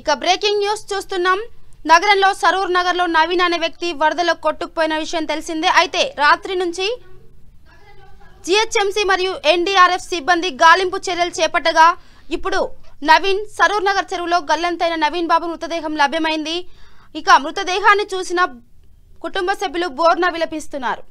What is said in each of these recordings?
ఇక breaking news చూస్తున్నాం. నగరంలో సరూర్ నగర్లో నవీన్ అనే వ్యక్తి వరదలో కొట్టుకుపోయిన విషయం తెలిసిందే. అయితే రాత్రి నుంచి జిహెచ్ఎంసీ మరియు ఎన్డీఆర్ఎఫ్ సిబ్బంది గాలింపు చర్యలు చేపట్టగా ఇప్పుడు నవీన్ సరూర్ నగర్ చెరువులో గల్లంతైన నవీన్ బాబు మృతదేహం లభ్యమైంది. ఇక మృతదేహాన్ని చూసిన కుటుంబ సభ్యులు బోర్న విలపిస్తున్నారు.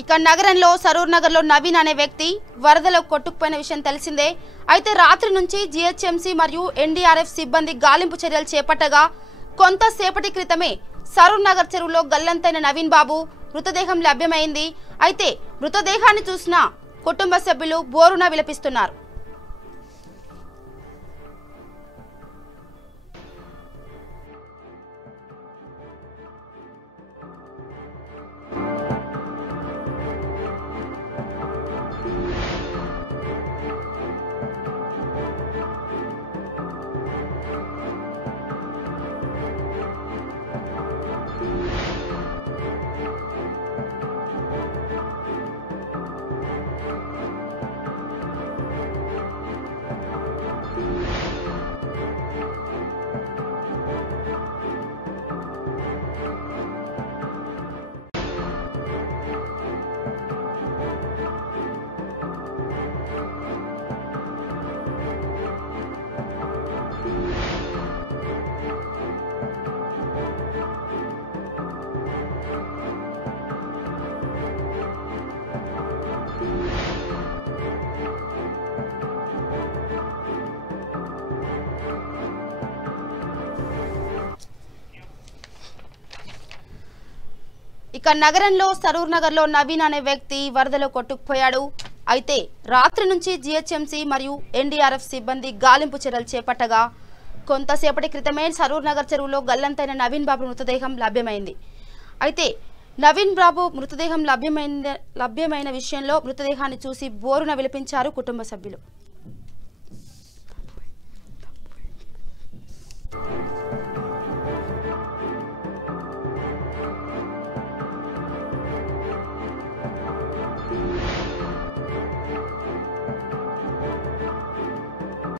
ఇక నగరంలో సరూర్ నగర్లో నవీన్ అనే వ్యక్తి వరదలో కొట్టుకుపోయిన విషయం తెలిసిందే. అయితే రాత్రి నుంచి జిహెచ్ఎంసీ మరియు ఎన్డీఆర్ఎఫ్ సిబ్బంది గాలింపు చర్యలు చేపట్టగా కొంతసేపటి క్రితమే సరూర్ నగర్ చెరువులో గల్లంతైన నవీన్ బాబు మృతదేహం లభ్యమైంది. అయితే మృతదేహాన్ని చూసిన కుటుంబ సభ్యులు బోరున విలపిస్తున్నారు. ఇక నగరంలో సరూర్ నగర్లో నవీన్ అనే వ్యక్తి వరదలో కొట్టుకుపోయాడు. అయితే రాత్రి నుంచి జిహెచ్ఎంసీ మరియు ఎన్డీఆర్ఎఫ్ సిబ్బంది గాలింపు చర్యలు చేపట్టగా కొంతసేపటి క్రితమే సరూర్ నగర్ చెరువులో గల్లంతైన నవీన్ బాబు మృతదేహం లభ్యమైంది. అయితే నవీన్ బాబు మృతదేహం లభ్యమైన విషయంలో మృతదేహాన్ని చూసి బోరున విలపించారు కుటుంబ సభ్యులు.